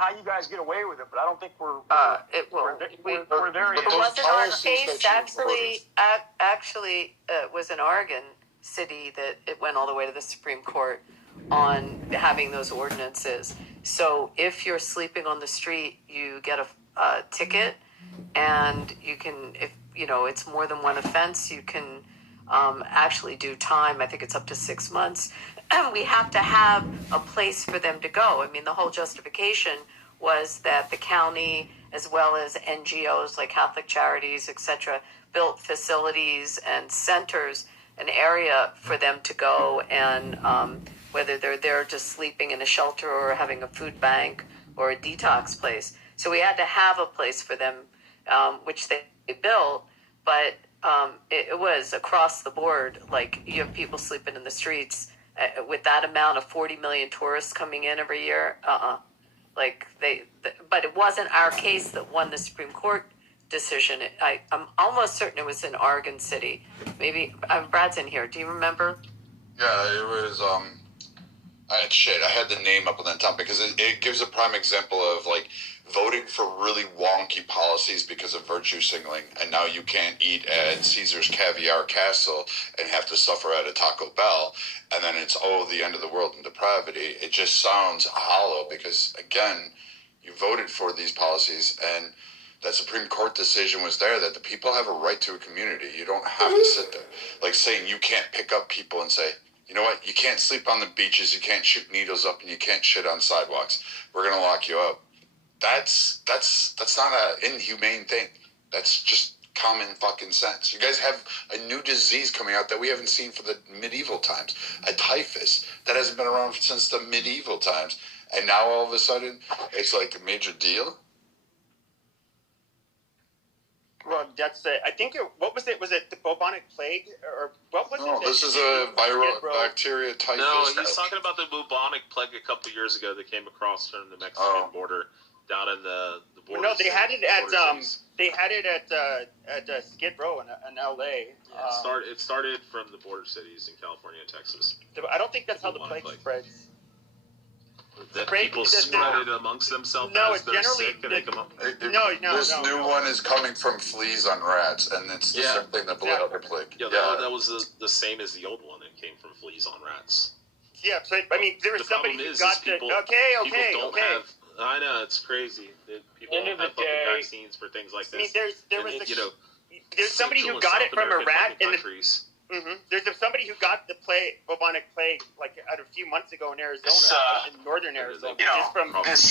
how you guys get away with it, but I don't think we're there yet. It wasn't our case. Actually, was in Oregon City that it went all the way to the Supreme Court on having those ordinances. So if you're sleeping on the street, you get a ticket, and you can, if you know it's more than one offense, you can actually do time. I think it's up to 6 months. We have to have a place for them to go. I mean, the whole justification was that the county, as well as NGOs like Catholic Charities, etc., built facilities and centers, an area for them to go, and whether they're there just sleeping in a shelter or having a food bank or a detox place. So we had to have a place for them, which they built, but it was across the board. Like, you have people sleeping in the streets with that amount of 40 million tourists coming in every year. But it wasn't our case that won the Supreme Court decision. I'm almost certain it was in Oregon City. Maybe Brad's in here. Do you remember? Yeah, it was. I had the name up on the top because it gives a prime example of like voting for really wonky policies because of virtue signaling, and now you can't eat at Caesar's Caviar Castle and have to suffer at a Taco Bell, and then it's the end of the world and depravity. It just sounds hollow because, again, you voted for these policies, and that Supreme Court decision was there that the people have a right to a community. You don't have to sit there. Like saying you can't pick up people and say, you know what, you can't sleep on the beaches, you can't shoot needles up, and you can't shit on sidewalks. We're going to lock you up. That's not an inhumane thing. That's just common fucking sense. You guys have a new disease coming out that we haven't seen for the medieval times. A typhus that hasn't been around since the medieval times. And now all of a sudden, it's like a major deal? Well, that's it. I think what was it? Was it the bubonic plague, or what was it? No, this is a viral bacteria typhus. No, he's talking about the bubonic plague a couple of years ago that came across from the Mexican border down in the border. No, they had it at Skid Row in L.A. Yeah, it started from the border cities in California and Texas. I don't think that's how the plague spreads. That people spread it amongst themselves. No, as it's they're generally sick and they come up. This new one is coming from fleas on rats, and it's the same thing that bubonic plague. Yeah, that was the same as the old one. It came from fleas on rats. Yeah, so I mean, there was somebody who got the okay. I know, it's crazy. People don't have fucking vaccines for things like this. I mean, there's somebody who got it from a rat in the countries. There's somebody who got the bubonic plague like a few months ago in Arizona, in northern Arizona. This